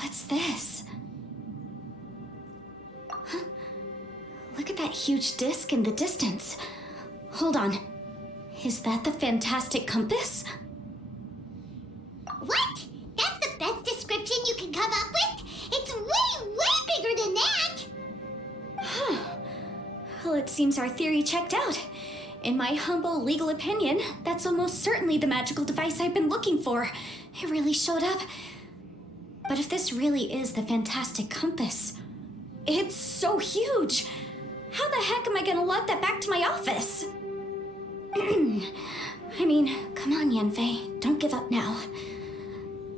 What's this? Huh? Look at that huge disc in the distance. Hold on. Is that the fantastic compass? What? That's the best description you can come up with? It's way, way bigger than that! Huh. Well, it seems our theory checked out. In my humble legal opinion, that's almost certainly the magical device I've been looking for. It really showed up. But if this really is the fantastic compass, it's so huge. How the heck am I gonna lug that back to my office? I mean, come on, Yanfei. Don't give up now.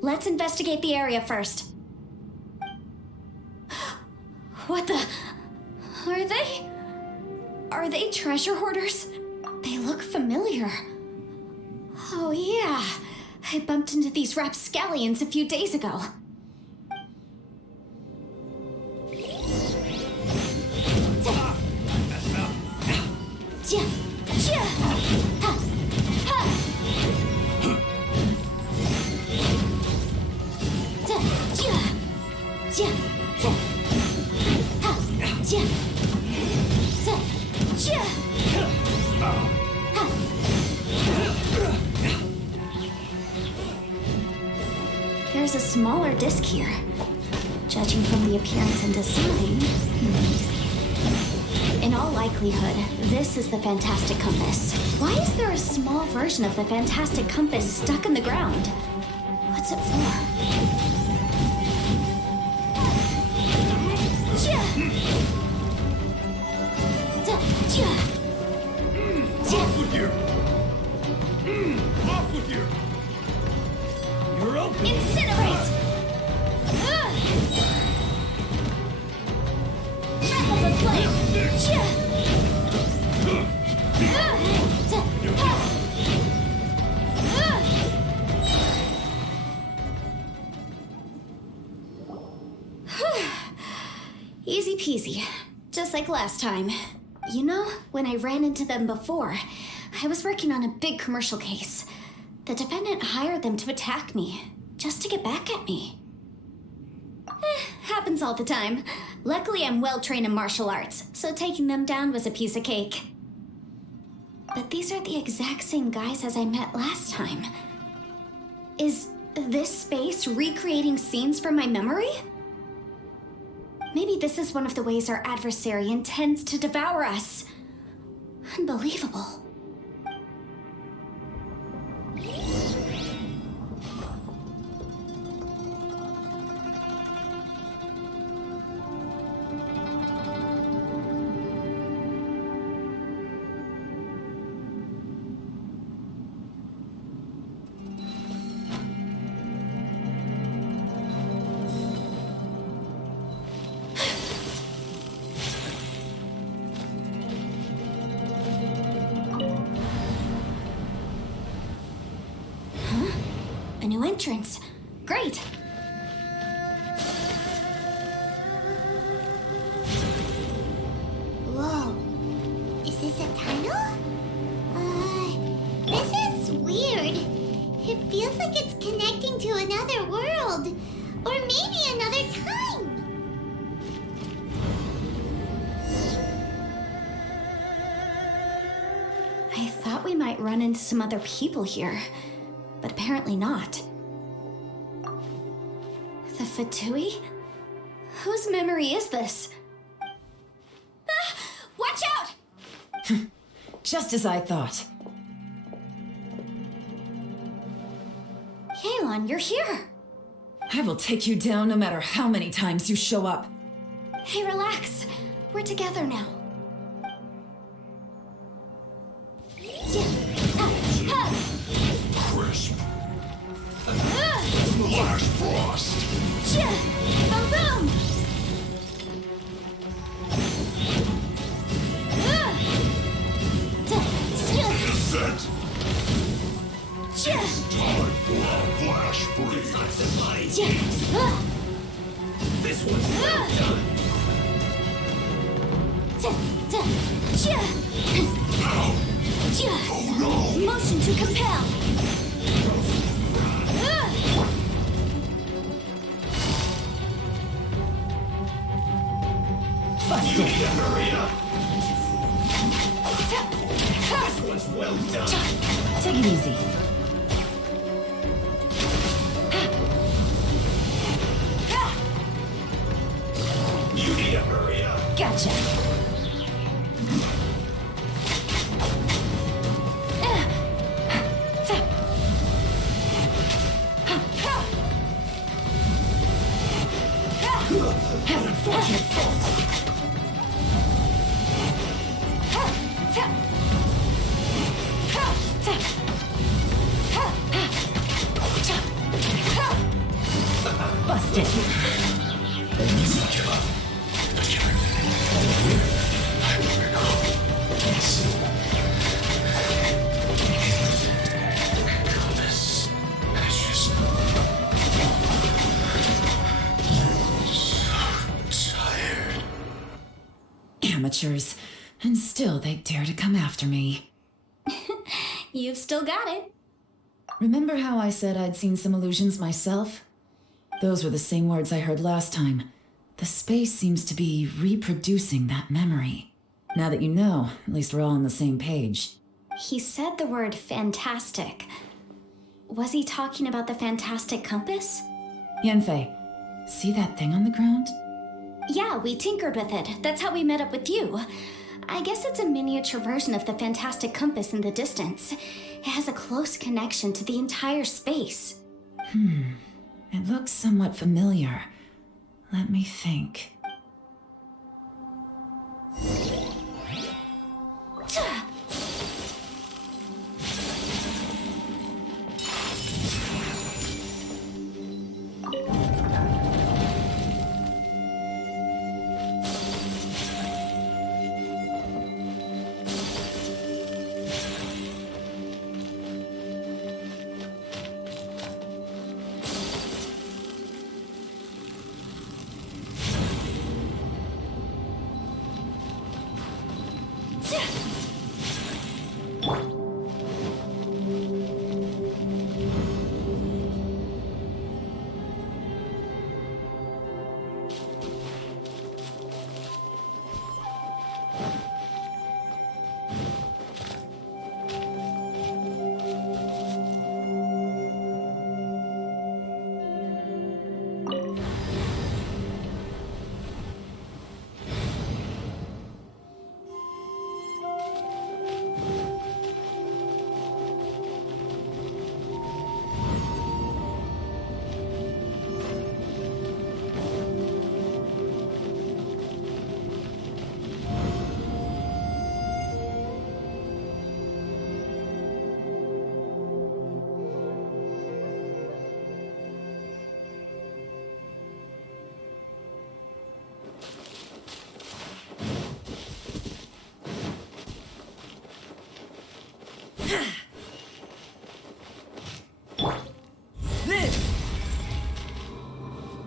Let's investigate the area first. What the... Are they treasure hoarders? They look familiar. Oh yeah, I bumped into these rapscallions a few days ago. There's a smaller disc here. Judging from the appearance and design... In all likelihood, this is the fantastic compass. Why is there a small version of the fantastic compass stuck in the ground? What's it for? Off with you! Off with you! You're open! Incinerate! Trap of the flame! Easy peasy. Just like last time. You know, when I ran into them before, I was working on a big commercial case. The defendant hired them to attack me, just to get back at me. Happens all the time. Luckily, I'm well-trained in martial arts, so taking them down was a piece of cake. But these are the exact same guys as I met last time. Is this space recreating scenes from my memory? Maybe this is one of the ways our adversary intends to devour us. Unbelievable. A new entrance. Great! Whoa. Is this a tunnel? This is weird. It feels like it's connecting to another world. Or maybe another time. I thought we might run into some other people here, but apparently not. The Fatui? Whose memory is this? Ah, watch out! Just as I thought. Yelan, you're here! I will take you down no matter how many times you show up. Hey, relax. We're together now. Crisp. Flash frost. Boom, boom! Set. Time for a flash freeze. This one's well done. Ow. Oh no! Motion to compel. Busted. Hurry up! This one's well done. Take it easy. You need to hurry up. Gotcha. Unfortunate fault. Busted. Amateurs. And still they dare to come after me. You've still got it. Remember how I said I'd seen some illusions myself? Those were the same words I heard last time. The space seems to be reproducing that memory. Now that you know, at least we're all on the same page. He said the word fantastic. Was he talking about the fantastic compass? Yanfei, see that thing on the ground? Yeah, we tinkered with it. That's how we met up with you. I guess it's a miniature version of the fantastic compass in the distance. It has a close connection to the entire space. It looks somewhat familiar. Let me think.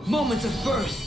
Moments of birth.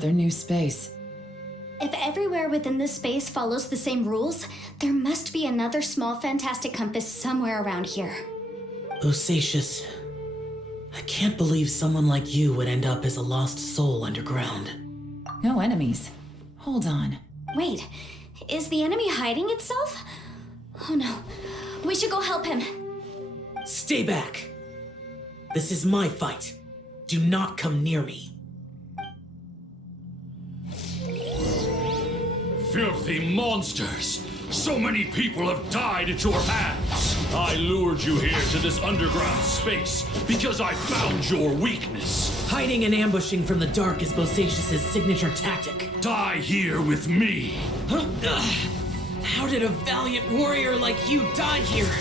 Another new space. If everywhere within this space follows the same rules, there must be another small fantastic compass somewhere around here. Bosacius, I can't believe someone like you would end up as a lost soul underground. No enemies. Hold on. Wait, is the enemy hiding itself? Oh no, we should go help him. Stay back. This is my fight. Do not come near me. Filthy monsters! So many people have died at your hands! I lured you here to this underground space because I found your weakness. Hiding and ambushing from the dark is Bosacius' signature tactic. Die here with me! Huh? Ugh. How did a valiant warrior like you die here?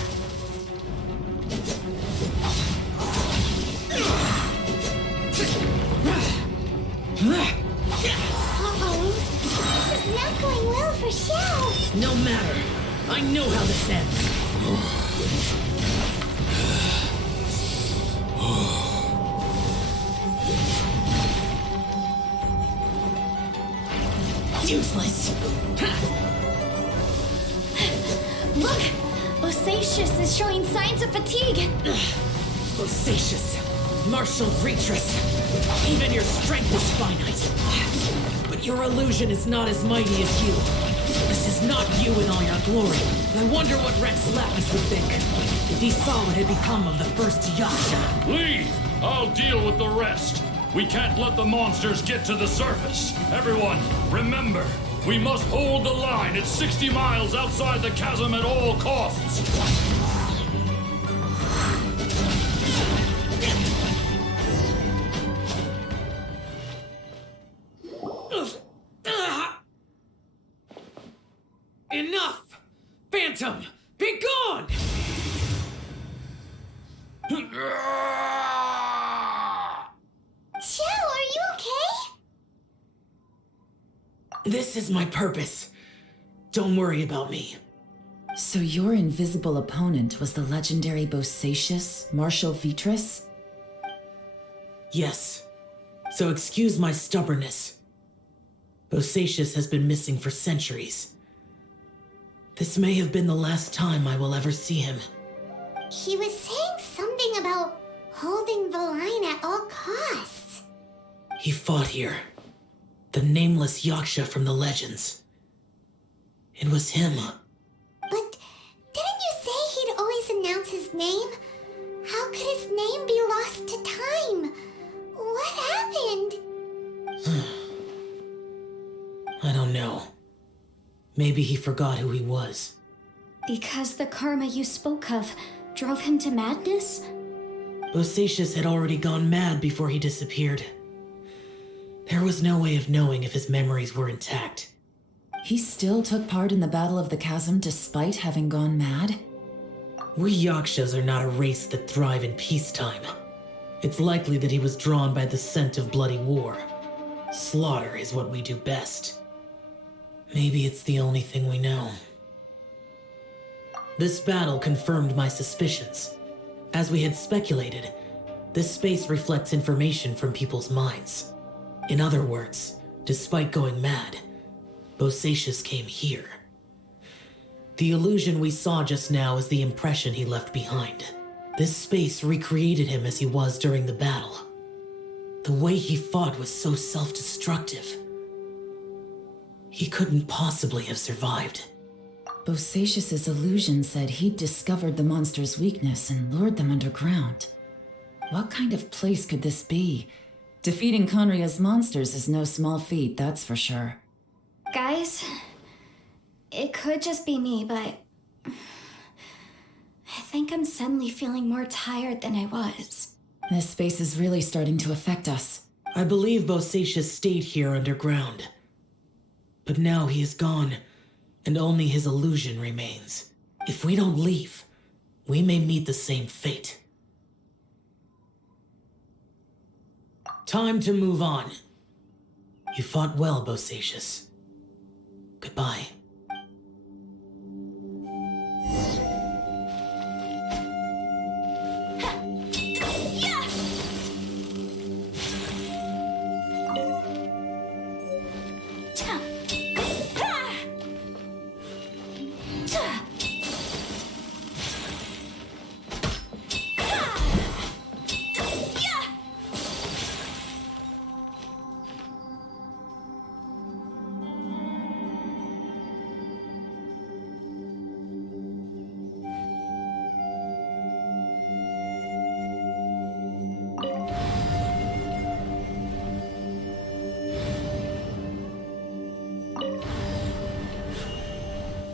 Uh-oh. This is not going well for Xiao. No matter. I know how this ends. Useless. Look! Bosacius is showing signs of fatigue. Bosacius, martial Retris. Even your strength is finite. But your illusion is not as mighty as you. This is not you in all your glory. I wonder what Rex Lapis would think if he saw what had become of the first Yaksha. Leave! I'll deal with the rest. We can't let the monsters get to the surface. Everyone, remember, we must hold the line at 60 miles outside the chasm at all costs. Enough! Phantom, be gone! Xiao, are you okay? This is my purpose. Don't worry about me. So your invisible opponent was the legendary Bosacius, Marshal Vitris? Yes. So excuse my stubbornness. Bosacius has been missing for centuries. This may have been the last time I will ever see him. He was saying something about holding the line at all costs. He fought here. The nameless Yaksha from the legends. It was him. But didn't you say he'd always announce his name? How could his name be lost to time? What happened? I don't know. Maybe he forgot who he was. Because the karma you spoke of drove him to madness? Bosacius had already gone mad before he disappeared. There was no way of knowing if his memories were intact. He still took part in the Battle of the Chasm despite having gone mad? We Yakshas are not a race that thrive in peacetime. It's likely that he was drawn by the scent of bloody war. Slaughter is what we do best. Maybe it's the only thing we know. This battle confirmed my suspicions. As we had speculated, this space reflects information from people's minds. In other words, despite going mad, Bosacius came here. The illusion we saw just now is the impression he left behind. This space recreated him as he was during the battle. The way he fought was so self-destructive. He couldn't possibly have survived. Bosacius's illusion said he'd discovered the monster's weakness and lured them underground. What kind of place could this be? Defeating Conria's monsters is no small feat, that's for sure. Guys, it could just be me, but I think I'm suddenly feeling more tired than I was. This space is really starting to affect us. I believe Bosacius stayed here underground. But now he is gone, and only his illusion remains. If we don't leave, we may meet the same fate. Time to move on. You fought well, Bosacius. Goodbye.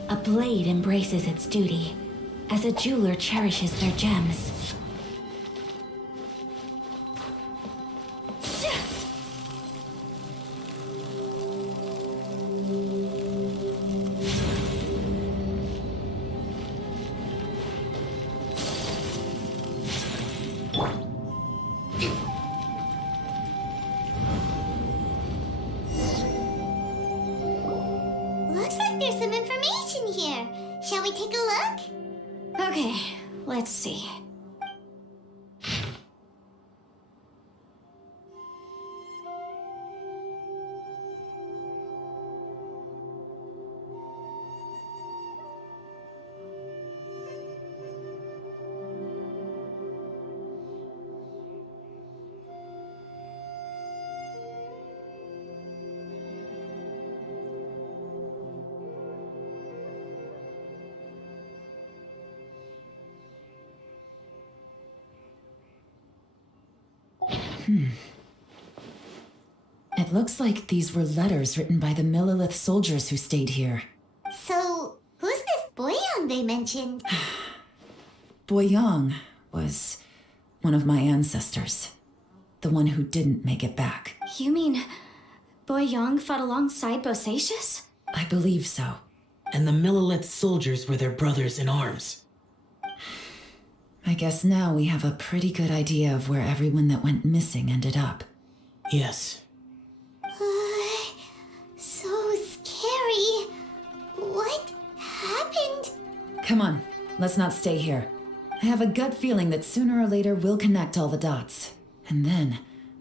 A blade embraces its duty, as a jeweler cherishes their gems. Looks like there's some information here. Shall we take a look? Okay, let's see. It looks like these were letters written by the Millilith soldiers who stayed here. So, who's this Boyan they mentioned? Boyang was one of my ancestors. The one who didn't make it back. You mean Boyang fought alongside Bosacius? I believe so. And the Millilith soldiers were their brothers in arms. I guess now we have a pretty good idea of where everyone that went missing ended up. Yes. So scary. What happened? Come on, let's not stay here. I have a gut feeling that sooner or later we'll connect all the dots. And then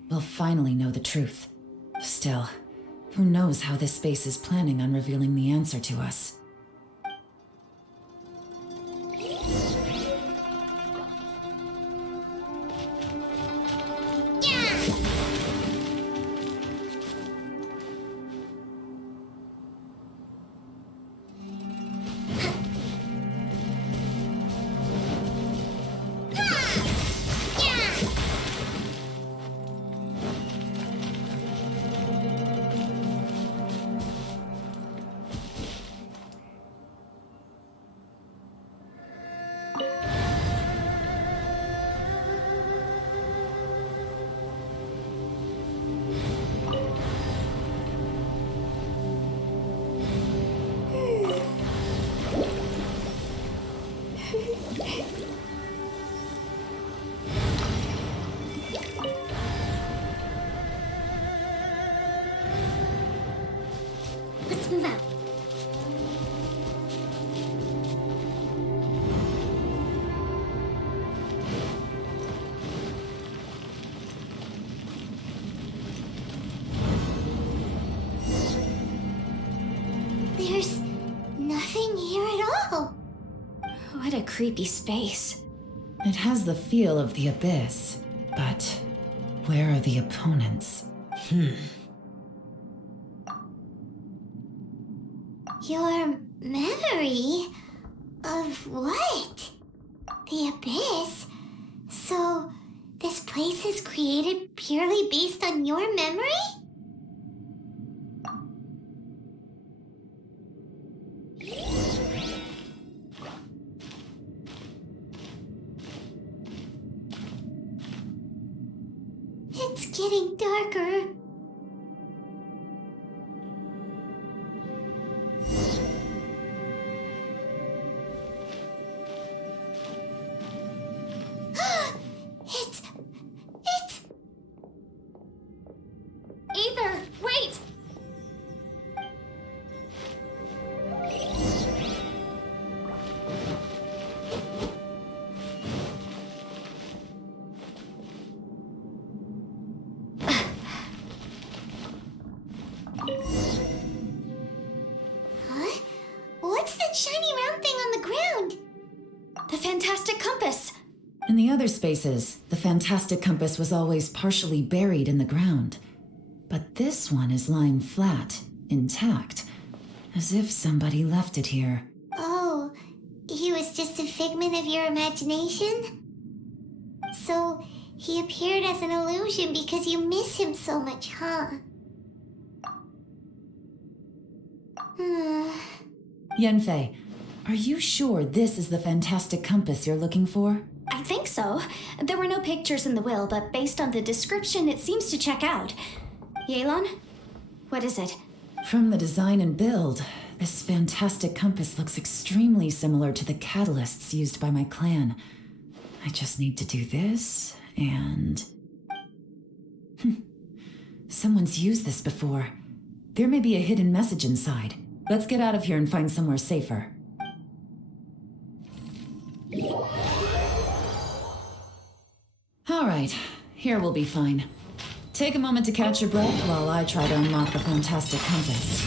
we'll finally know the truth. Still, who knows how this space is planning on revealing the answer to us. Let's move out. There's nothing here at all. What a creepy space. It has the feel of the abyss, but where are the opponents? Your memory of what? The abyss? So, this place is created purely based on your memory? It's getting darker. It's... Aether, wait! tiny round thing on the ground? The fantastic compass. In the other spaces, the fantastic compass was always partially buried in the ground. But this one is lying flat, intact, as if somebody left it here. Oh, he was just a figment of your imagination? So, he appeared as an illusion because you miss him so much, huh? Yanfei, are you sure this is the fantastic compass you're looking for? I think so. There were no pictures in the will, but based on the description, it seems to check out. Yelan? What is it? From the design and build, this fantastic compass looks extremely similar to the catalysts used by my clan. I just need to do this, and... Someone's used this before. There may be a hidden message inside. Let's get out of here and find somewhere safer. All right, here we'll be fine. Take a moment to catch your breath while I try to unlock the fantastic compass.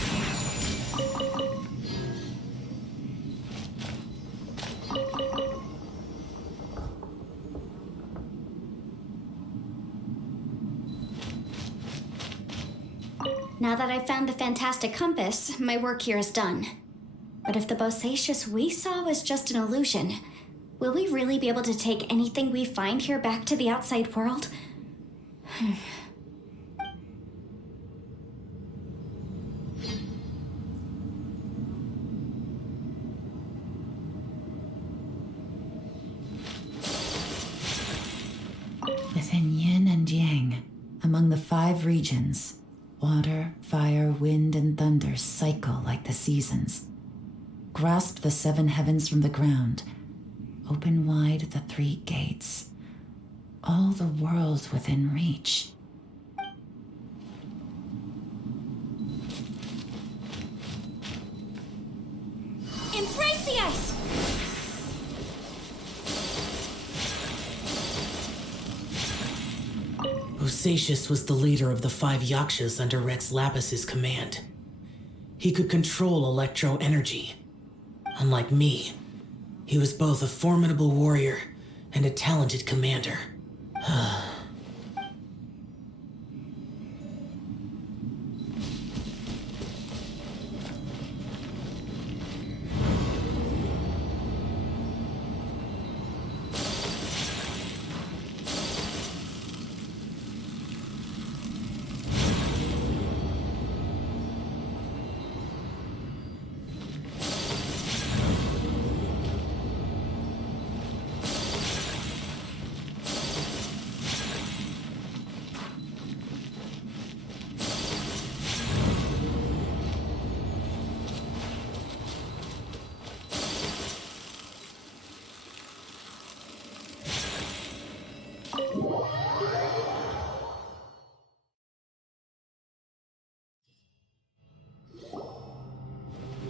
Now that I've found the fantastic compass, my work here is done. But if the Bosacious we saw was just an illusion, will we really be able to take anything we find here back to the outside world? Within yin and yang, among the 5 regions, water, fire, wind, and thunder cycle like the seasons. Grasp the 7 heavens from the ground. Open wide the 3 gates. All the world within reach. Embrace the ice! Bosacious was the leader of the 5 Yakshas under Rex Lapis's command. He could control electro energy. Unlike me, he was both a formidable warrior and a talented commander.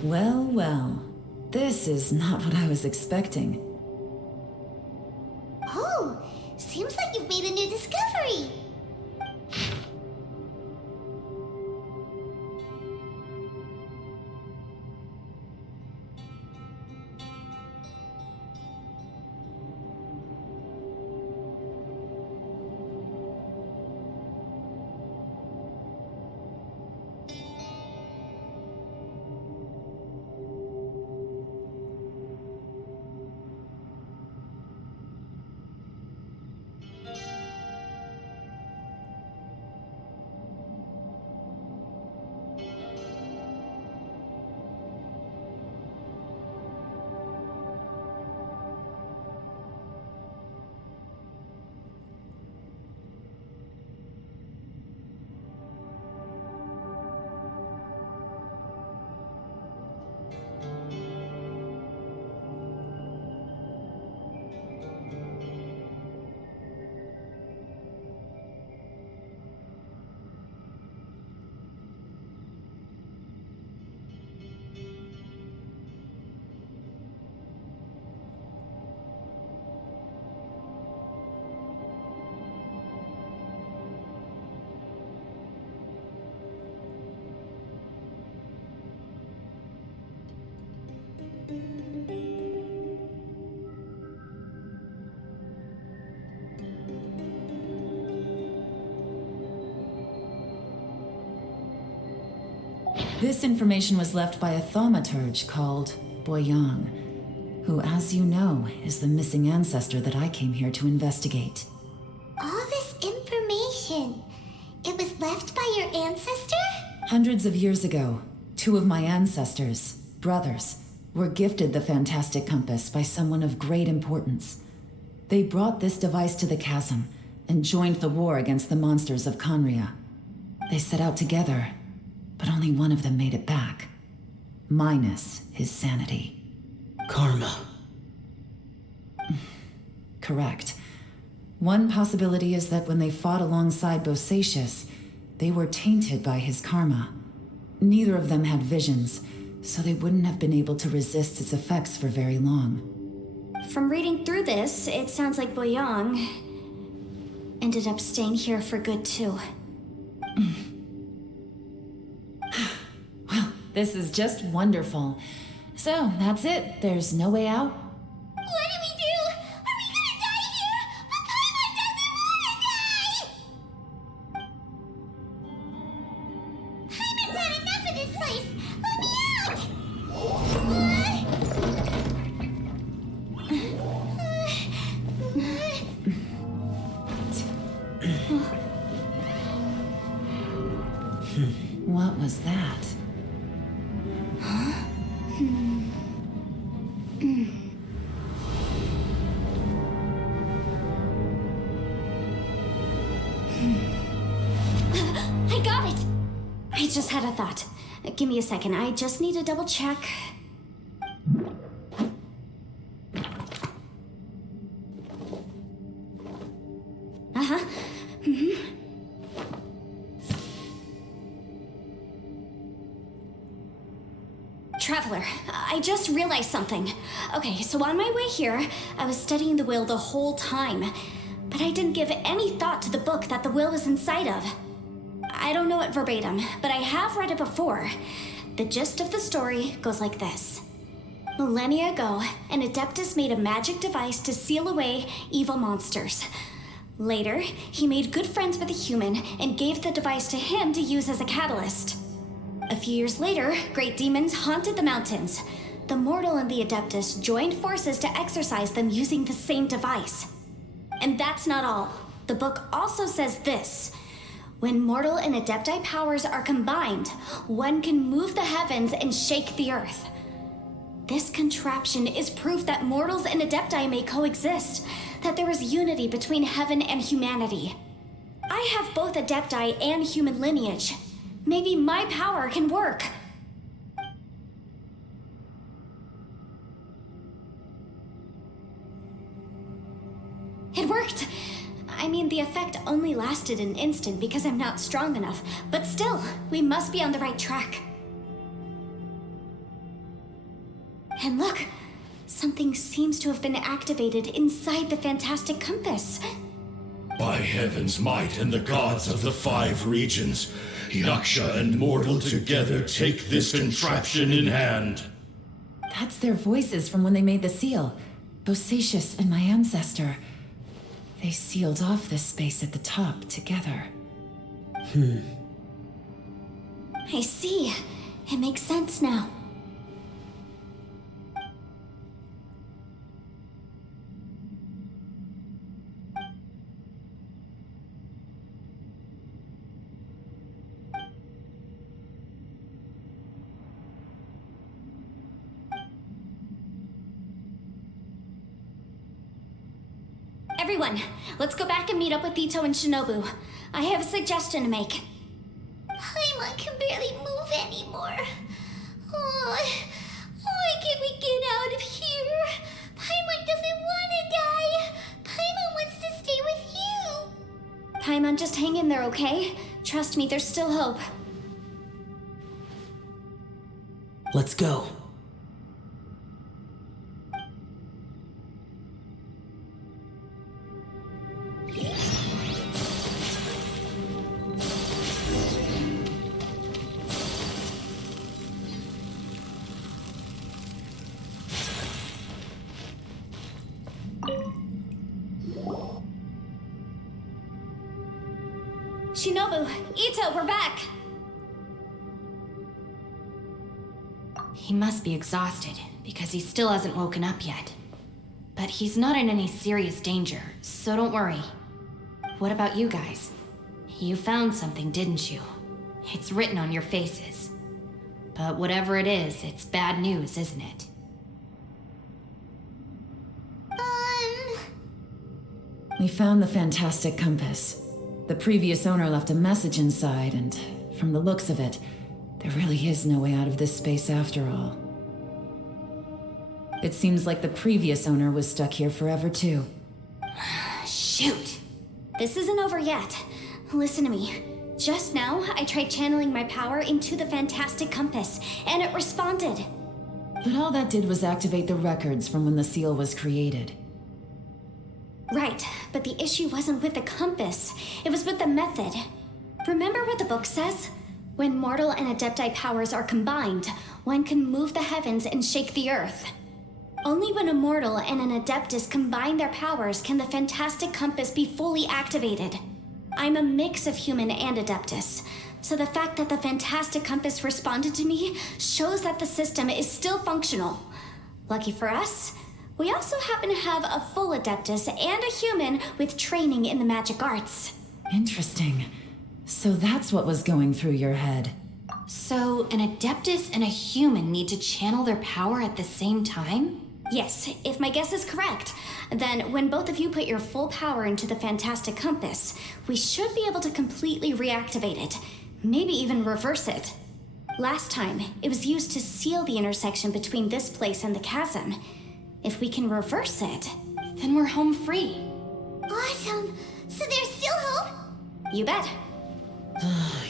Well, well. This is not what I was expecting. Oh, seems like you've made a new discovery. This information was left by a thaumaturge called Boyang, who, as you know, is the missing ancestor that I came here to investigate. All this information, it was left by your ancestor? Hundreds of years ago, two of my ancestors, brothers, were gifted the fantastic compass by someone of great importance. They brought this device to the chasm and joined the war against the monsters of Conria. They set out together, but only one of them made it back, minus his sanity. Karma. Correct. One possibility is that when they fought alongside Bosacius, they were tainted by his karma. Neither of them had visions, so they wouldn't have been able to resist its effects for very long. From reading through this, it sounds like Boyang ended up staying here for good too. Well, this is just wonderful. So, that's it. There's no way out? What do we do? Are we gonna die here? But Paimon doesn't wanna die! Paimon's had enough of this place! Let me out! What was that? I got it! I just had a thought. Give me a second. I just need to double check. Uh-huh. Traveler, I just realized something. Okay, so on my way here, I was studying the will the whole time, but I didn't give any thought to the book that the will was inside of. I don't know it verbatim, but I have read it before. The gist of the story goes like this. Millennia ago, an Adeptus made a magic device to seal away evil monsters. Later, he made good friends with a human and gave the device to him to use as a catalyst. A few years later, great demons haunted the mountains. The mortal and the Adeptus joined forces to exorcise them using the same device. And that's not all. The book also says this. When mortal and Adepti powers are combined, one can move the heavens and shake the earth. This contraption is proof that mortals and Adepti may coexist, that there is unity between heaven and humanity. I have both Adepti and human lineage. Maybe my power can work. It worked! I mean, the effect only lasted an instant because I'm not strong enough, but still, we must be on the right track. And look, something seems to have been activated inside the fantastic compass. By heaven's might and the gods of the 5 regions, Yaksha and mortal together take this contraption in hand. That's their voices from when they made the seal. Bosacius and my ancestor. They sealed off this space at the top together. I see. It makes sense now. Everyone, let's go back and meet up with Ito and Shinobu. I have a suggestion to make. Paimon can barely move anymore. Oh, why can't we get out of here? Paimon doesn't want to die. Paimon wants to stay with you. Paimon, just hang in there, okay? Trust me, there's still hope. Let's go. Shinobu, Ito, we're back! He must be exhausted, because he still hasn't woken up yet. But he's not in any serious danger, so don't worry. What about you guys? You found something, didn't you? It's written on your faces. But whatever it is, it's bad news, isn't it? We found the fantastic compass. The previous owner left a message inside, and from the looks of it, there really is no way out of this space after all. It seems like the previous owner was stuck here forever too. Shoot! This isn't over yet. Listen to me. Just now, I tried channeling my power into the fantastic compass, and it responded. But all that did was activate the records from when the seal was created. Right, but the issue wasn't with the compass. It was with the method. Remember what the book says? When mortal and adepti powers are combined, one can move the heavens and shake the earth. Only when a mortal and an adeptus combine their powers can the fantastic compass be fully activated. I'm a mix of human and adeptus, so the fact that the fantastic compass responded to me shows that the system is still functional. Lucky for us, we also happen to have a full adeptus and a human with training in the magic arts. Interesting. So that's what was going through your head. So, an adeptus and a human need to channel their power at the same time? Yes, if my guess is correct, then when both of you put your full power into the fantastic compass, we should be able to completely reactivate it, maybe even reverse it. Last time, it was used to seal the intersection between this place and the chasm. If we can reverse it, then we're home free. Awesome! So there's still hope? You bet.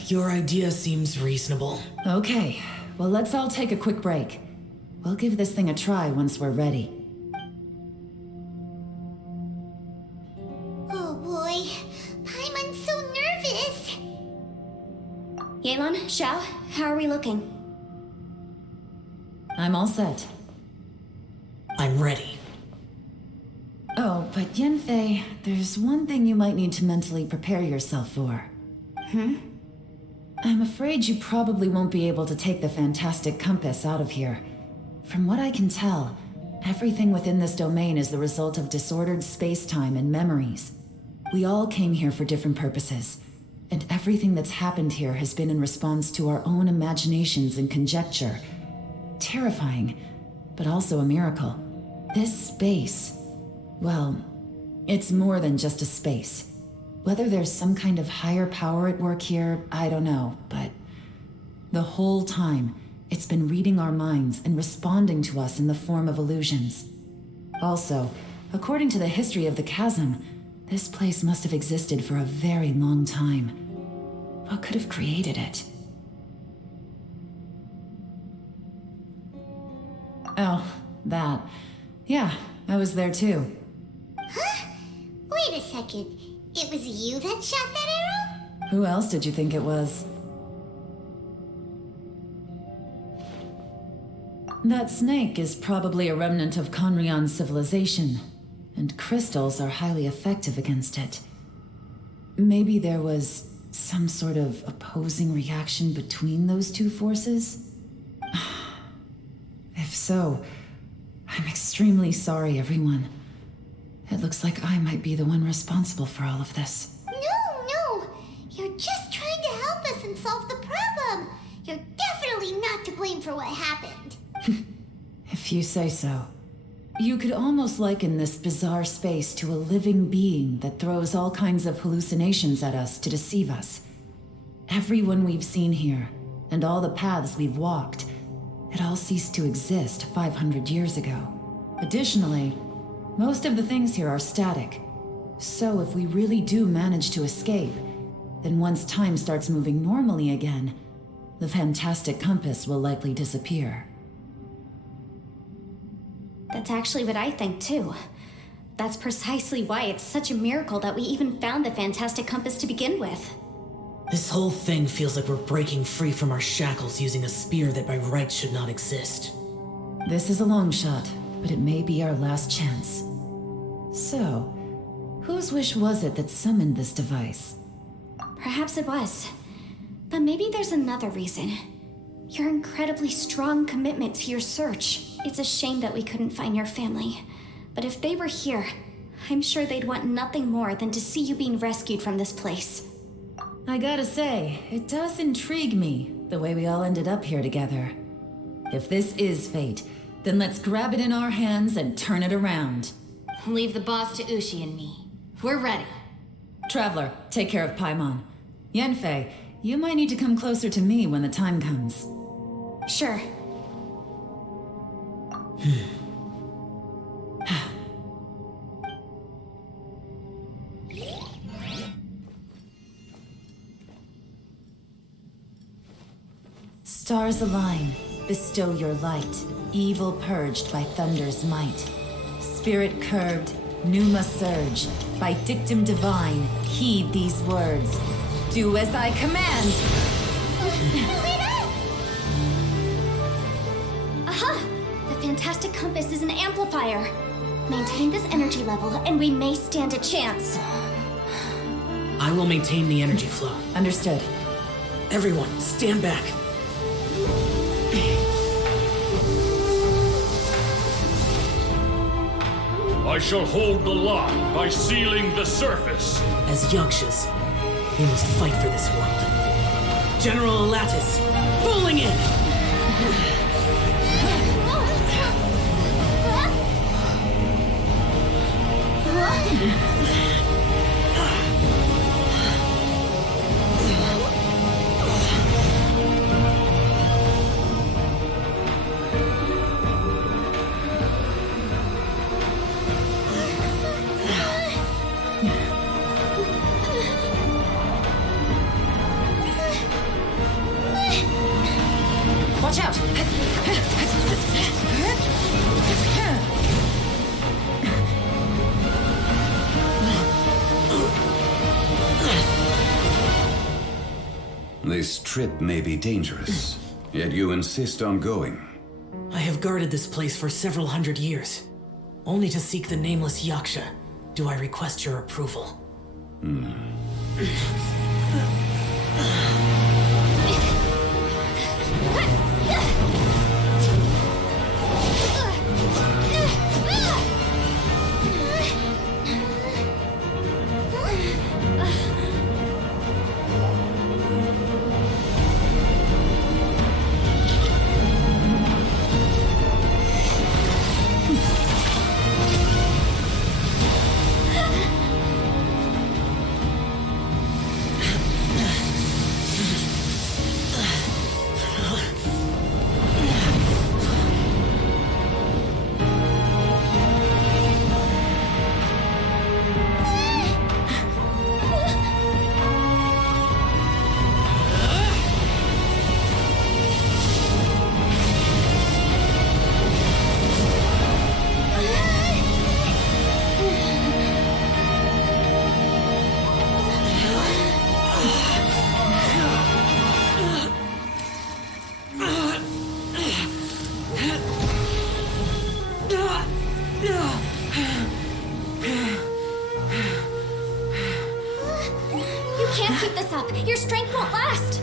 Your idea seems reasonable. Okay, well let's all take a quick break. We'll give this thing a try once we're ready. Oh boy, Paimon's so nervous. Yelan, Xiao, how are we looking? I'm all set. I'm ready. Oh, but Yanfei, there's one thing you might need to mentally prepare yourself for. I'm afraid you probably won't be able to take the fantastic compass out of here. From what I can tell, everything within this domain is the result of disordered space-time and memories. We all came here for different purposes, and everything that's happened here has been in response to our own imaginations and conjecture. Terrifying, but also a miracle. This space, well, it's more than just a space. Whether there's some kind of higher power at work here, I don't know, but the whole time, it's been reading our minds and responding to us in the form of illusions. Also, according to the history of the chasm, this place must have existed for a very long time. What could have created it? Oh, that. Yeah, I was there too. Huh? Wait a second. It was you that shot that arrow? Who else did you think it was? That snake is probably a remnant of Conrion's civilization, and crystals are highly effective against it. Maybe there was some sort of opposing reaction between those two forces? If so, I'm extremely sorry, everyone. It looks like I might be the one responsible for all of this. No! You're just trying to help us and solve the problem. You're definitely not to blame for what happened. If you say so. You could almost liken this bizarre space to a living being that throws all kinds of hallucinations at us to deceive us. Everyone we've seen here, and all the paths we've walked, it all ceased to exist 500 years ago. Additionally, most of the things here are static. So if we really do manage to escape, then once time starts moving normally again, the fantastic compass will likely disappear. That's actually what I think too. That's precisely why it's such a miracle that we even found the fantastic compass to begin with. This whole thing feels like we're breaking free from our shackles using a spear that by rights should not exist. This is a long shot, but it may be our last chance. So, whose wish was it that summoned this device? Perhaps it was. But maybe there's another reason. your incredibly strong commitment to your search. It's a shame that we couldn't find your family. But if they were here, I'm sure they'd want nothing more than to see you being rescued from this place. I gotta say, it does intrigue me, the way we all ended up here together. If this is fate, then let's grab it in our hands and turn it around. Leave the boss to Ushi and me. We're ready. Traveler, take care of Paimon. Yanfei, you might need to come closer to me when the time comes. Sure. Stars align, bestow your light. Evil purged by thunder's might. Spirit curbed, pneuma surge. By dictum divine, heed these words. Do as I command! Aha! The fantastic compass is an amplifier. Maintain this energy level, and we may stand a chance. I will maintain the energy flow. Understood. Everyone, stand back. I shall hold the line by sealing the surface. As Yakshas, we must fight for this world. General Elatus, falling in! Watch out! This trip may be dangerous, yet you insist on going. I have guarded this place for several hundred years. Only to seek the nameless Yaksha do I request your approval. Your strength won't last!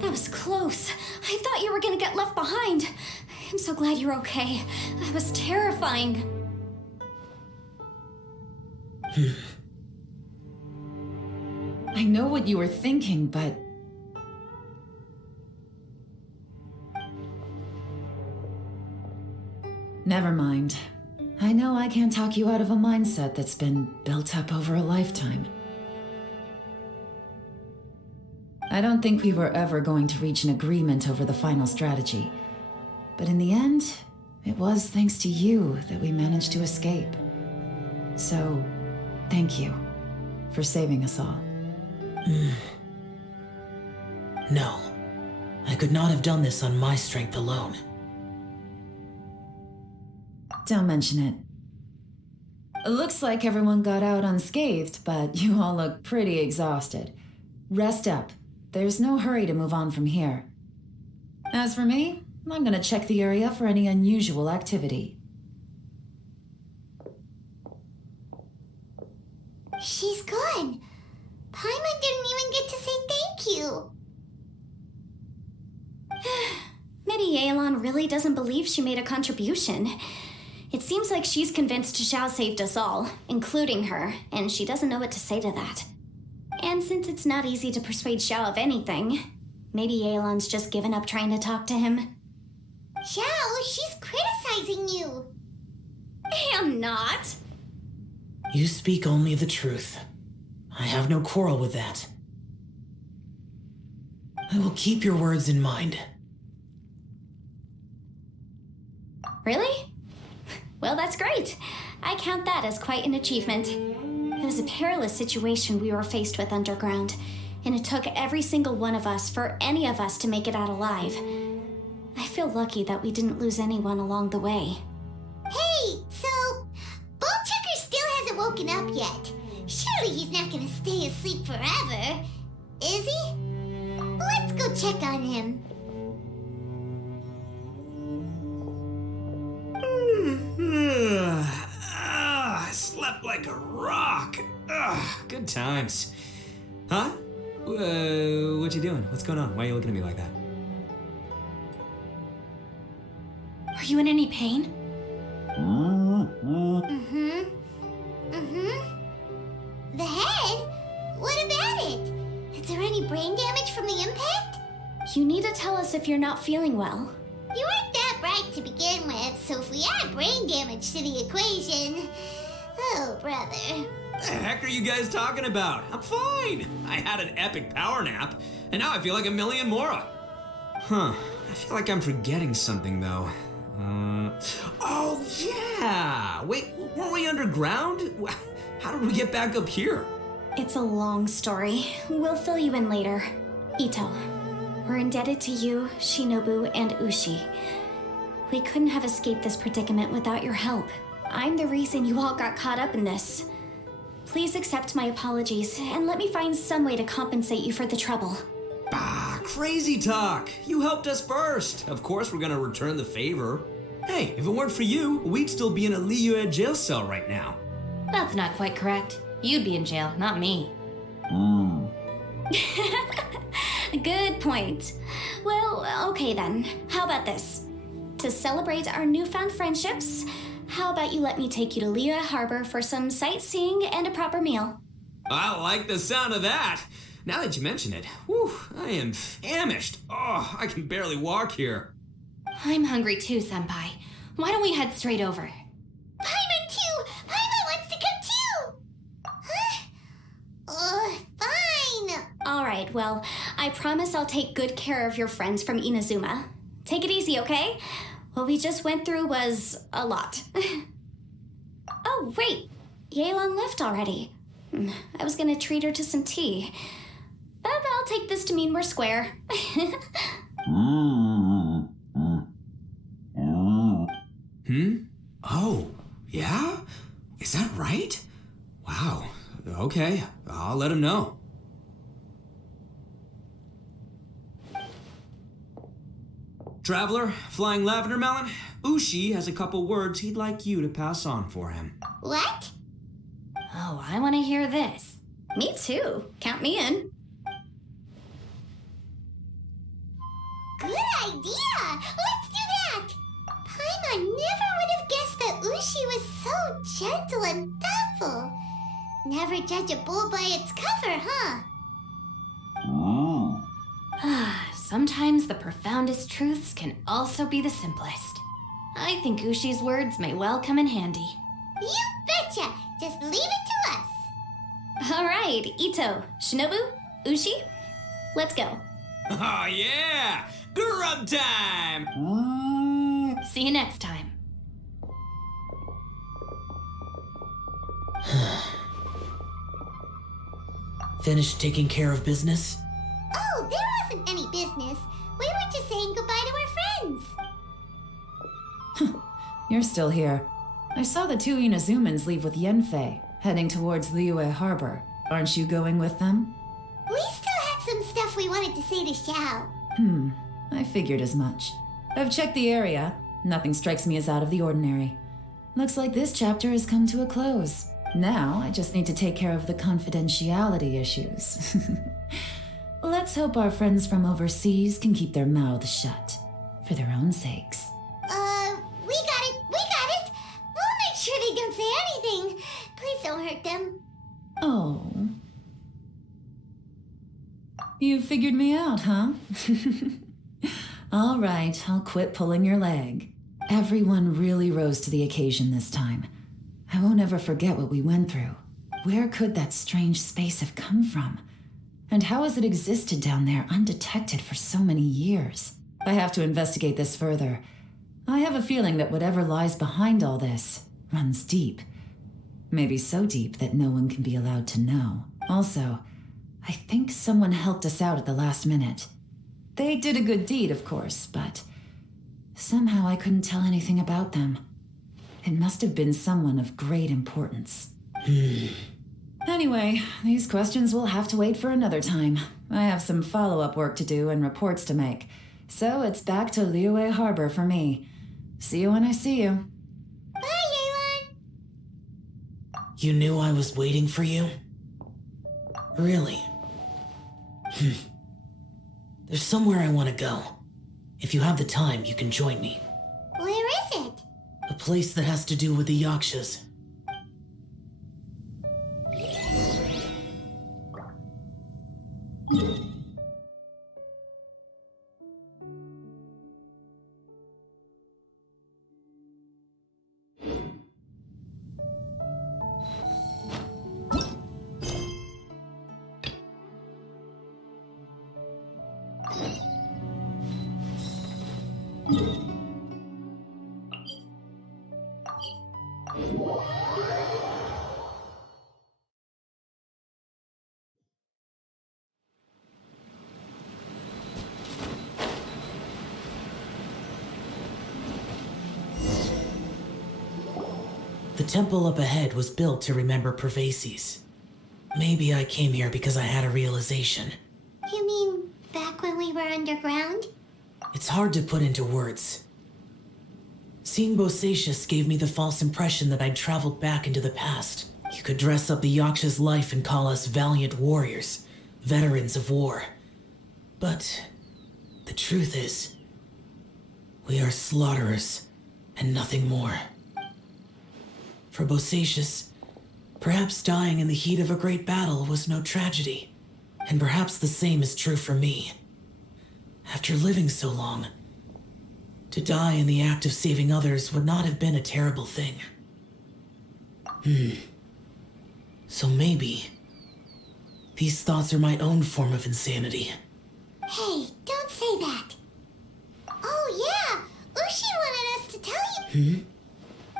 That was close. I thought you were gonna get left behind. I'm so glad you're okay. That was terrifying. I know what you were thinking, but... Never mind. I know I can't talk you out of a mindset that's been built up over a lifetime. I don't think we were ever going to reach an agreement over the final strategy. But in the end, it was thanks to you that we managed to escape. So, thank you for saving us all. No. I could not have done this on my strength alone. Don't mention it. It looks like everyone got out unscathed, but you all look pretty exhausted. Rest up. There's no hurry to move on from here. As for me, I'm gonna check the area for any unusual activity. She's gone. Paimon didn't even get to say thank you. Maybe Yelan really doesn't believe she made a contribution. It seems like she's convinced Xiao saved us all, including her, and she doesn't know what to say to that. And since it's not easy to persuade Xiao of anything, maybe Yelan's just given up trying to talk to him. Xiao, she's criticizing you. I'm not. You speak only the truth. I have no quarrel with that. I will keep your words in mind. Really? Well, that's great. I count that as quite an achievement. It was a perilous situation we were faced with underground, and it took every single one of us for any of us to make it out alive. I feel lucky that we didn't lose anyone along the way. Hey, so Ballchecker still hasn't woken up yet. Surely he's not gonna stay asleep forever, is he? Let's go check on him. I slept like a rock. Good times. Huh? What you doing? What's going on? Why are you looking at me like that? Are you in any pain? The head? What about it? Is there any brain damage from the impact? You need to tell us if you're not feeling well. You weren't that bright to begin with, so if we add brain damage to the equation... Oh, brother. The heck are you guys talking about? I'm fine. I had an epic power nap, and now I feel like a million more. Huh. I feel like I'm forgetting something, though. Oh, yeah! Wait, weren't we underground? How did we get back up here? It's a long story. We'll fill you in later. Ito, we're indebted to you, Shinobu, and Ushi. We couldn't have escaped this predicament without your help. I'm the reason you all got caught up in this. Please accept my apologies, and let me find some way to compensate you for the trouble. Crazy talk! You helped us first! Of course we're gonna return the favor. Hey, if it weren't for you, we'd still be in a Liyue jail cell right now. That's not quite correct. You'd be in jail, not me. Good point. Well, okay then. How about this? To celebrate our newfound friendships, how about you let me take you to Liyue Harbor for some sightseeing and a proper meal? I like the sound of that! Now that you mention it, whew, I am famished. Oh, I can barely walk here. I'm hungry too, Senpai. Why don't we head straight over? Paimon too! Paimon wants to come too! Huh? Fine! Alright, well, I promise I'll take good care of your friends from Inazuma. Take it easy, okay? What we just went through was a lot. Oh, wait. Yelan left already. I was gonna treat her to some tea. But I'll take this to mean we're square. Oh, yeah? Is that right? Wow. Okay, I'll let him know. Traveler, Flying Lavender Melon, Ushi has a couple words he'd like you to pass on for him. What? Oh, I want to hear this. Me too. Count me in. Good idea! Let's do that! I never would have guessed that Ushi was so gentle and thoughtful. Never judge a bull by its cover, huh? Sometimes the profoundest truths can also be the simplest. I think Ushi's words may well come in handy. You betcha! Just leave it to us. All right, Ito, Shinobu, Ushi, let's go. Oh yeah! Grub time! See you next time. Finished taking care of business? Oh, there wasn't any business. We were just saying goodbye to our friends. You're still here. I saw the two Inazumans leave with Yenfei, heading towards Liyue Harbor. Aren't you going with them? We still had some stuff we wanted to say to Xiao. I figured as much. I've checked the area. Nothing strikes me as out of the ordinary. Looks like this chapter has come to a close. Now, I just need to take care of the confidentiality issues. Let's hope our friends from overseas can keep their mouths shut. For their own sakes. We got it! We'll make sure they don't say anything. Please don't hurt them. Oh. You figured me out, huh? All right, I'll quit pulling your leg. Everyone really rose to the occasion this time. I won't ever forget what we went through. Where could that strange space have come from? And how has it existed down there undetected for so many years? I have to investigate this further. I have a feeling that whatever lies behind all this runs deep. Maybe so deep that no one can be allowed to know. Also, I think someone helped us out at the last minute. They did a good deed, of course, but somehow I couldn't tell anything about them. It must have been someone of great importance. Anyway, these questions will have to wait for another time. I have some follow-up work to do and reports to make. So it's back to Liyue Harbor for me. See you when I see you. Bye, Yelan. You knew I was waiting for you? Really? There's somewhere I want to go. If you have the time, you can join me. Where is it? A place that has to do with the Yakshas. The temple up ahead was built to remember Pervases. Maybe I came here because I had a realization. You mean back when we were underground? It's hard to put into words. Seeing Bosacius gave me the false impression that I'd traveled back into the past. You could dress up the Yaksha's life and call us valiant warriors, veterans of war. But the truth is, we are slaughterers and nothing more. For Bosacius, perhaps dying in the heat of a great battle was no tragedy. And perhaps the same is true for me. After living so long, to die in the act of saving others would not have been a terrible thing. So maybe these thoughts are my own form of insanity. Hey, don't say that. Oh yeah, Ushi wanted us to tell you.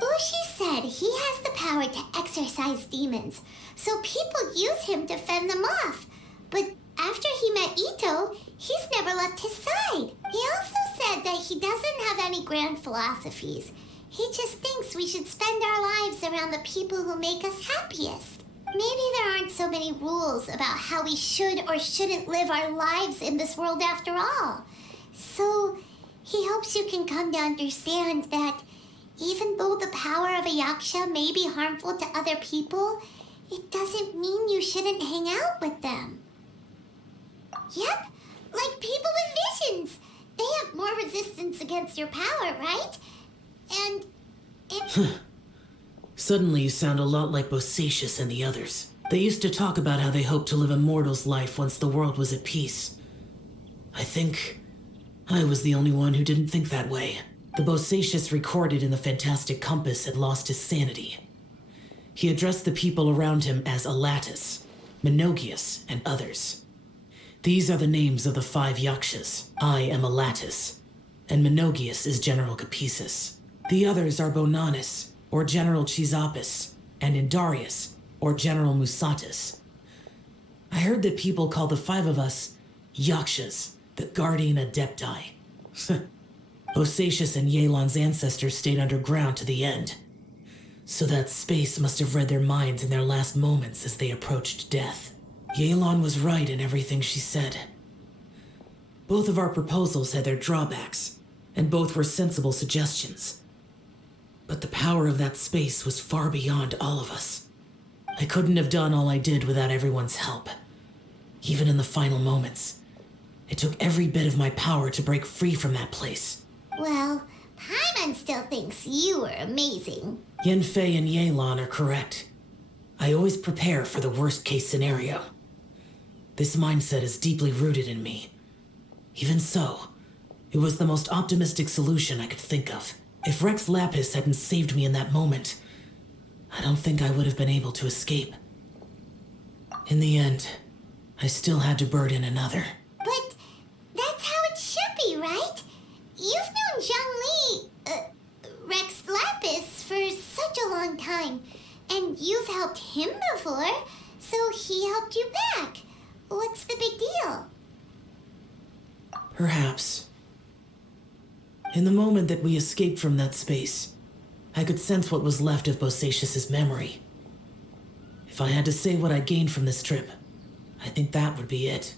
Ushi said he has the power to exorcise demons, so people use him to fend them off. But after he met Ito, he's never left his side. He also said that he doesn't have any grand philosophies. He just thinks we should spend our lives around the people who make us happiest. Maybe there aren't so many rules about how we should or shouldn't live our lives in this world after all. So he hopes you can come to understand that even though the power of a yaksha may be harmful to other people, it doesn't mean you shouldn't hang out with them. Yep, like people with visions. They have more resistance against your power, right? And it... Suddenly you sound a lot like Bosacius and the others. They used to talk about how they hoped to live a mortal's life once the world was at peace. I think I was the only one who didn't think that way. The Bosacius recorded in the Fantastic Compass had lost his sanity. He addressed the people around him as Alatus, Menogius, and others. These are the names of the 5 Yakshas. I am Alatus, and Menogius is General Capesus. The others are Bonanis, or General Chisapis, and Indarius, or General Musatus. I heard that people call the 5 of us Yakshas, the Guardian Adepti. Bosacius and Yelan's ancestors stayed underground to the end. So that space must have read their minds in their last moments as they approached death. Yelan was right in everything she said. Both of our proposals had their drawbacks, and both were sensible suggestions. But the power of that space was far beyond all of us. I couldn't have done all I did without everyone's help. Even in the final moments, it took every bit of my power to break free from that place. Well, Paimon still thinks you were amazing. Yenfei and Yelan are correct. I always prepare for the worst-case scenario. This mindset is deeply rooted in me. Even so, it was the most optimistic solution I could think of. If Rex Lapis hadn't saved me in that moment, I don't think I would have been able to escape. In the end, I still had to burden another. But that's how it should be, right? You've known Zhang Li, Rex Lapis, for such a long time. And you've helped him before, so he helped you back. What's the big deal? Perhaps. In the moment that we escaped from that space, I could sense what was left of Bosacius's memory. If I had to say what I gained from this trip, I think that would be it.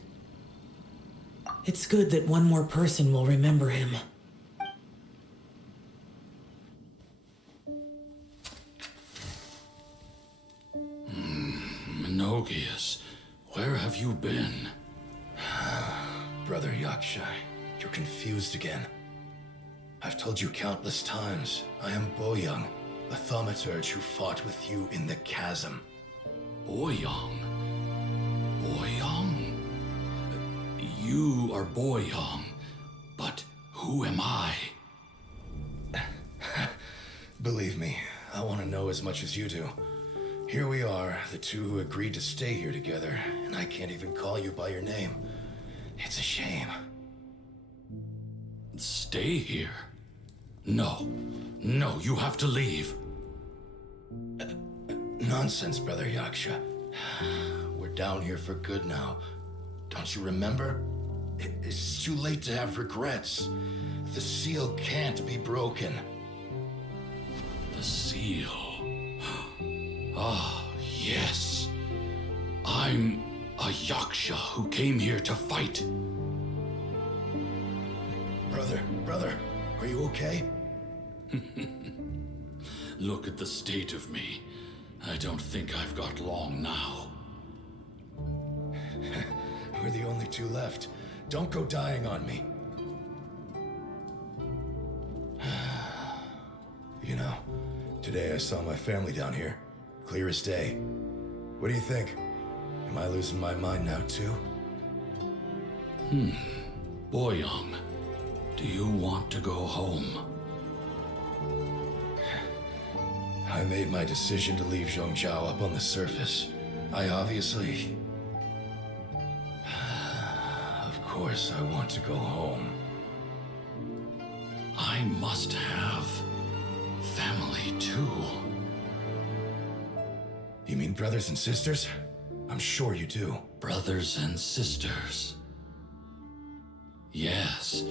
It's good that one more person will remember him. Menogius, where have you been? Brother Yaksha, you're confused again. I've told you countless times, I am Boyoung, a thaumaturge who fought with you in the chasm. Boyoung? Boyoung? You are Boyoung, but who am I? Believe me, I want to know as much as you do. Here we are, the two who agreed to stay here together, and I can't even call you by your name. It's a shame. Stay here? No, you have to leave. Nonsense, Brother Yaksha. We're down here for good now. Don't you remember? It's too late to have regrets. The seal can't be broken. The seal. Ah, yes. I'm a Yaksha who came here to fight. Brother, are you okay? Look at the state of me. I don't think I've got long now. We're the only two left. Don't go dying on me. You know, today I saw my family down here. Clear as day. What do you think? Am I losing my mind now too? Boyoung, do you want to go home? I made my decision to leave Zhongzhou up on the surface. I obviously... Of course I want to go home. I must have family too. You mean brothers and sisters? I'm sure you do. Brothers and sisters. Yes,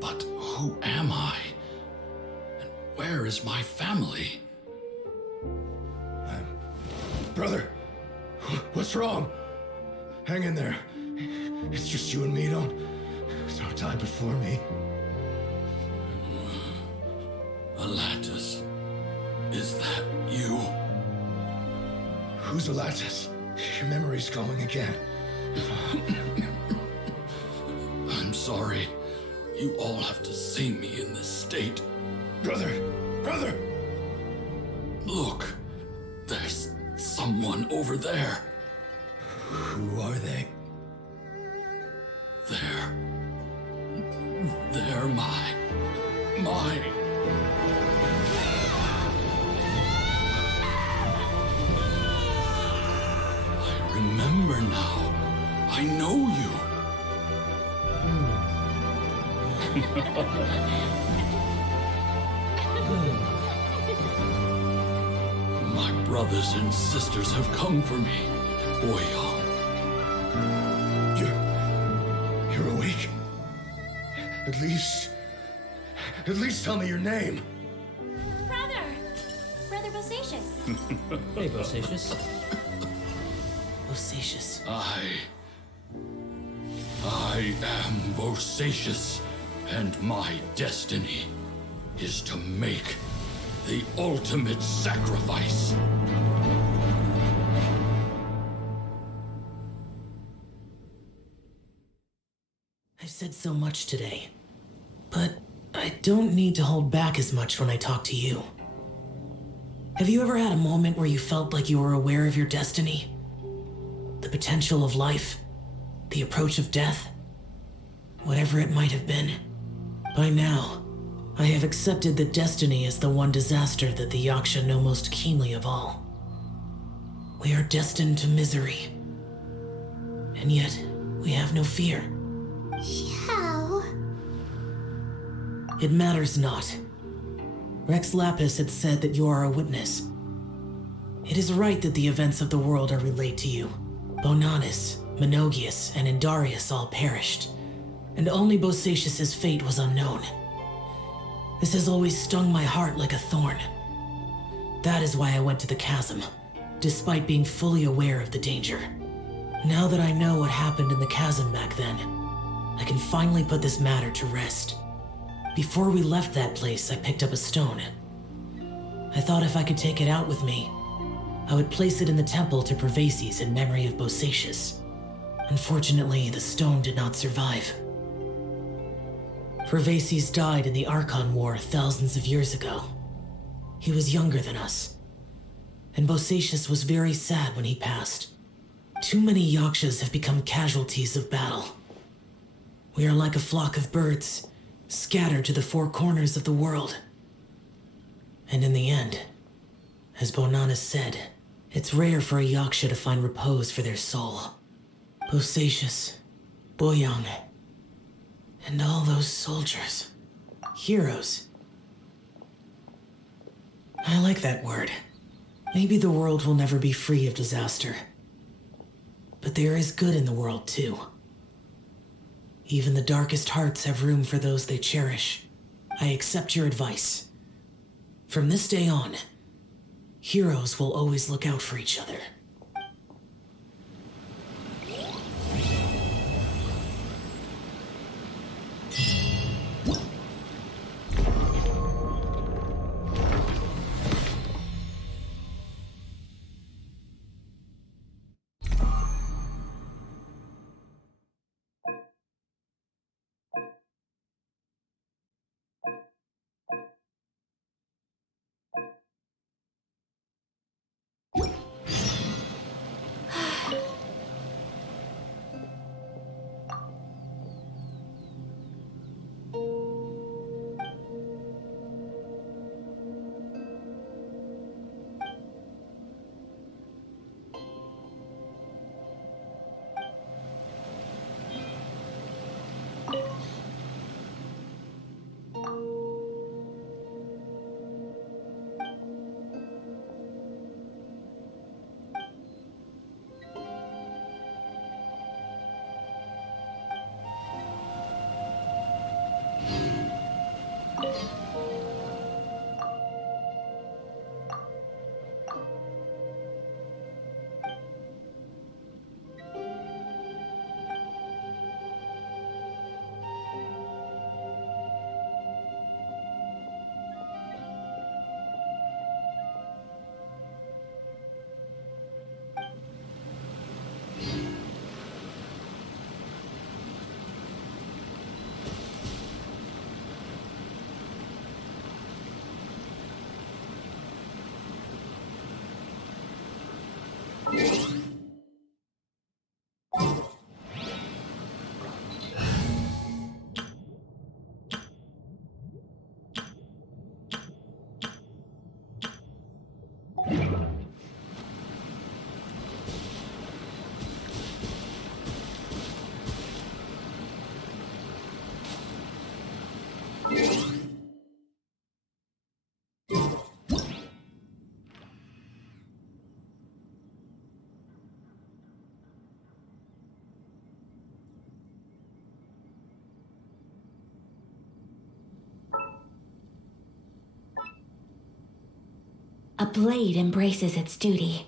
but who am I? And where is my family? Brother, what's wrong? Hang in there. It's just you and me, don't die before me. Alatus, is that you? Who's Alatus? Your memory's going again. I'm sorry. You all have to see me in this state. Brother, Brother! Look, there's someone over there. Who are they? They're my... I remember now. I know you. My brothers and sisters have come for me, Boyang. You're awake? At least tell me your name. Brother Bosacious. Hey, Bosacious. Bosacious. I am Bosacious, and my destiny is to make the ultimate sacrifice. I've said so much today, but I don't need to hold back as much when I talk to you. Have you ever had a moment where you felt like you were aware of your destiny? The potential of life? The approach of death? Whatever it might have been. By now, I have accepted that destiny is the one disaster that the Yaksha know most keenly of all. We are destined to misery. And yet, we have no fear. How? It matters not. Rex Lapis had said that you are a witness. It is right that the events of the world are relayed to you. Bonanis, Menogius, and Indarius all perished, and only Bosacious's fate was unknown. This has always stung my heart like a thorn. That is why I went to the chasm, despite being fully aware of the danger. Now that I know what happened in the chasm back then, I can finally put this matter to rest. Before we left that place, I picked up a stone. I thought if I could take it out with me, I would place it in the temple to Pervases in memory of Bosacious. Unfortunately, the stone did not survive. Pervases died in the Archon War thousands of years ago. He was younger than us, and Bosacious was very sad when he passed. Too many Yakshas have become casualties of battle. We are like a flock of birds, scattered to the four corners of the world. And in the end, as Bonanis said, it's rare for a Yaksha to find repose for their soul. Bosacious, Boyang, and all those soldiers. Heroes. I like that word. Maybe the world will never be free of disaster. But there is good in the world, too. Even the darkest hearts have room for those they cherish. I accept your advice. From this day on, heroes will always look out for each other. blade embraces its duty,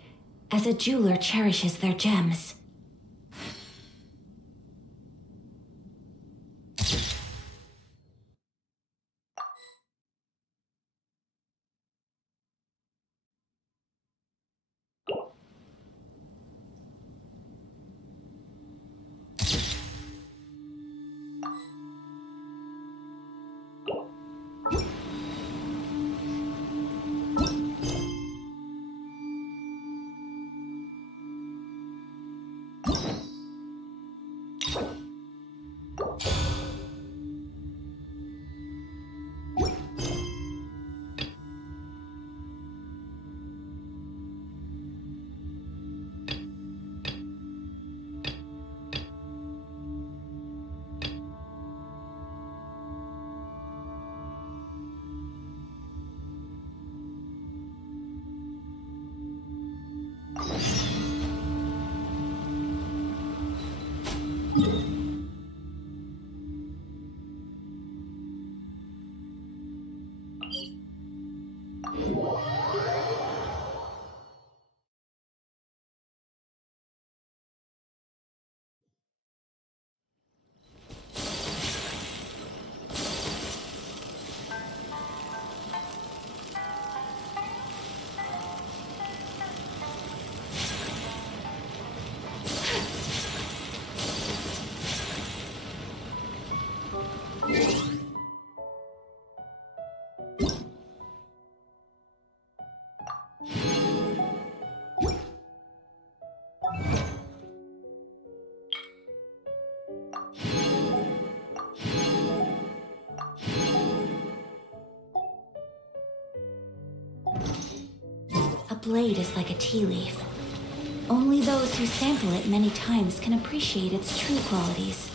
as a jeweler cherishes their gems. A blade is like a tea leaf. Only those who sample it many times can appreciate its true qualities.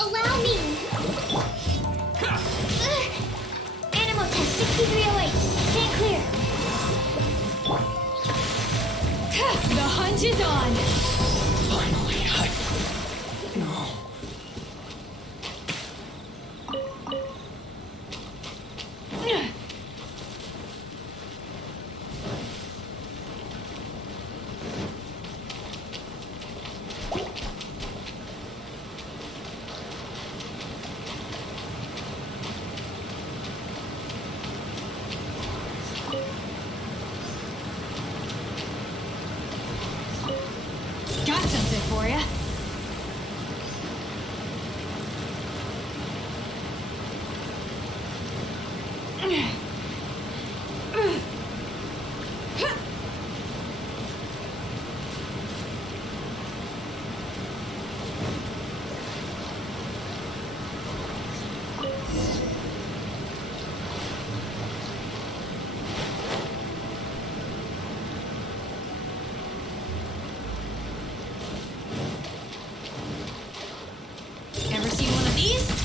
Allow me! Animal test 6308. Stand clear. The hunt is on! Finally, No. Got something for ya. Ever seen one of these?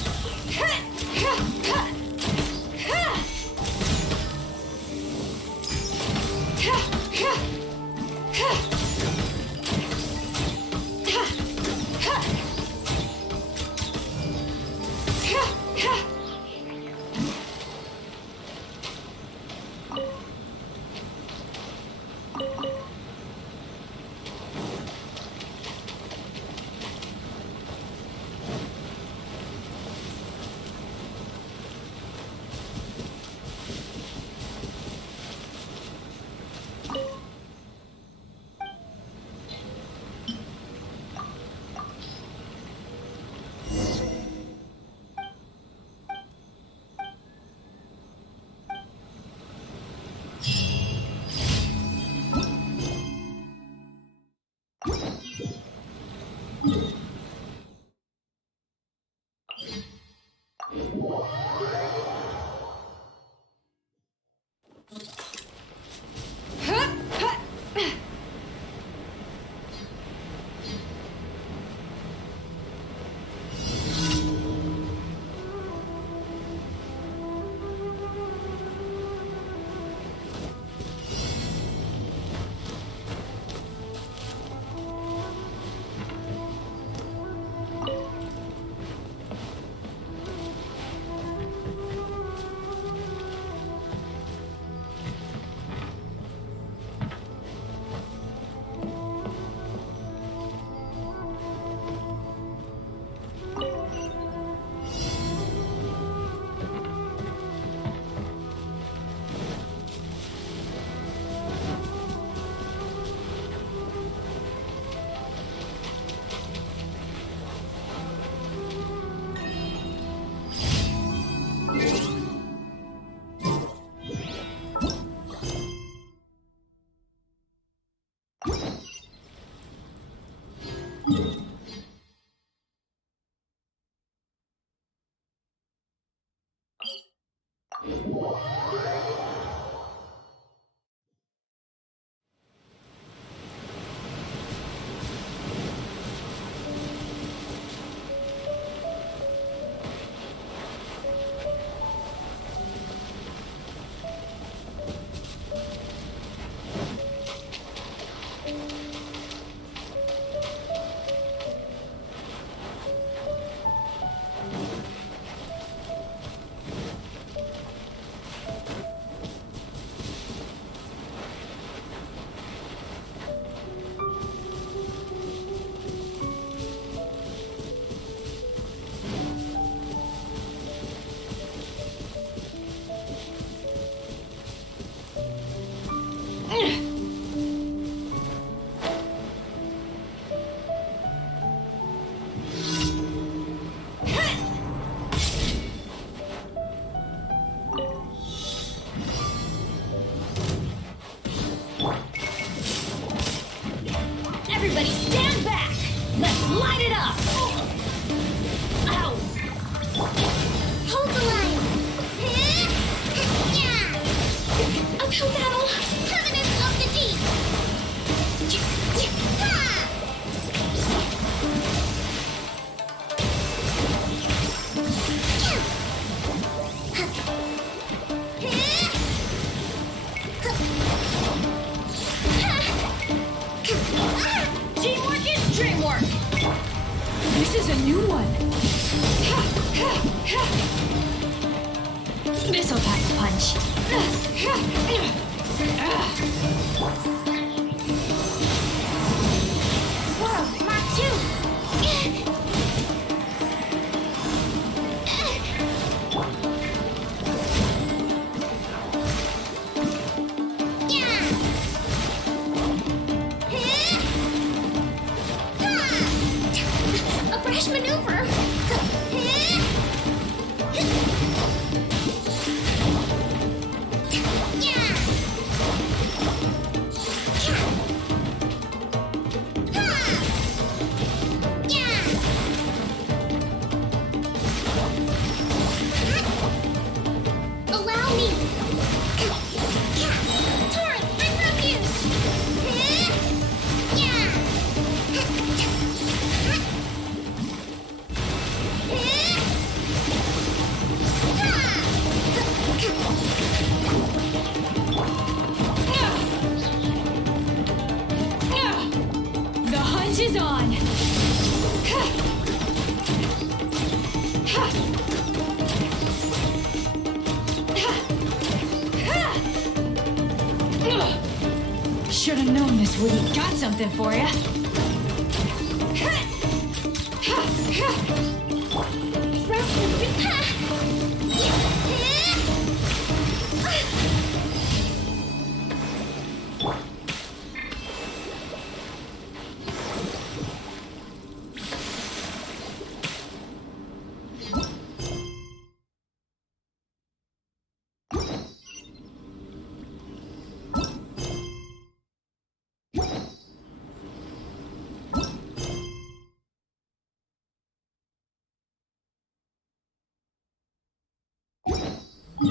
Everybody stand back! Let's light it up! Ow! Hold the line! Yeah! Uphill battle! Covenant of the Deep! Ha! Teamwork is dreamwork! This is a new one! This'll pack a punch! Swirl, Mach 2! A brash maneuver! Allow me! Torrent, bring refuge! The hunch is on! Should have known this wouldn't got something for ya.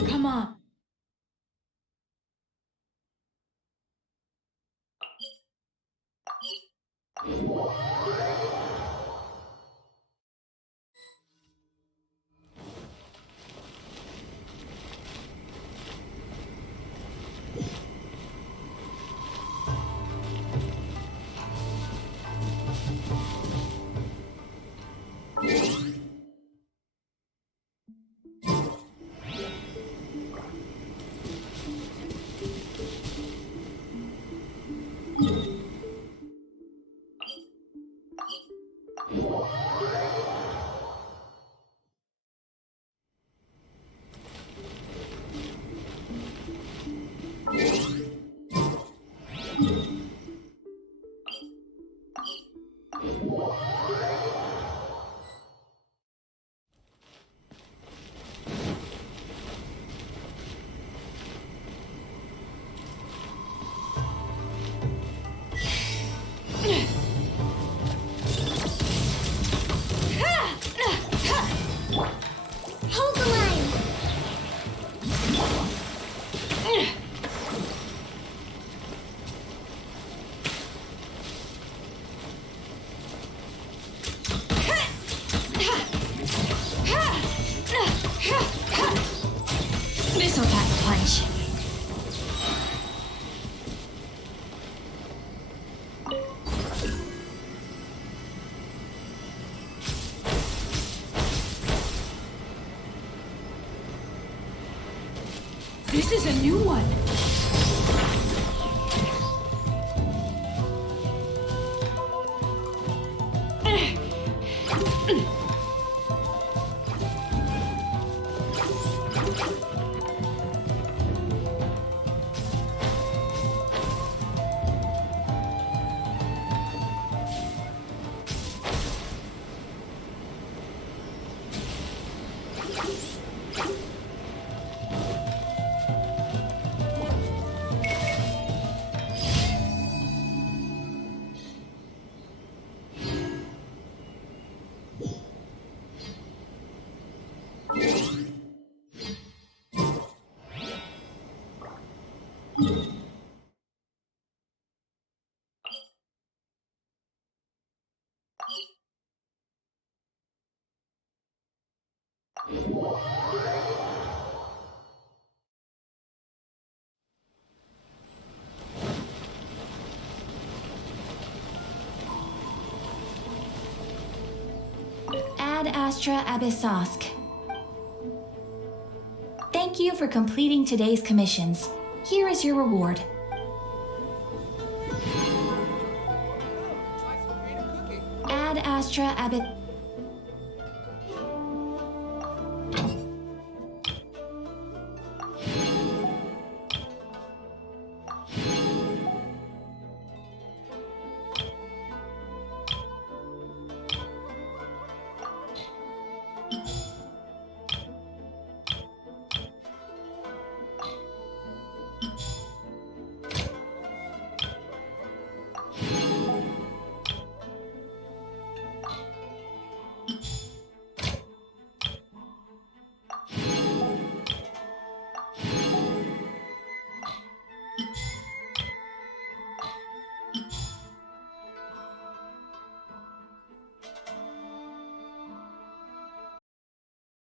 Come on. Hold the line. This'll pack a punch. This is a new one. Ad Astra Abyssosk. Thank you for completing today's commissions. Here is your reward. Ad Astra Abyssosk.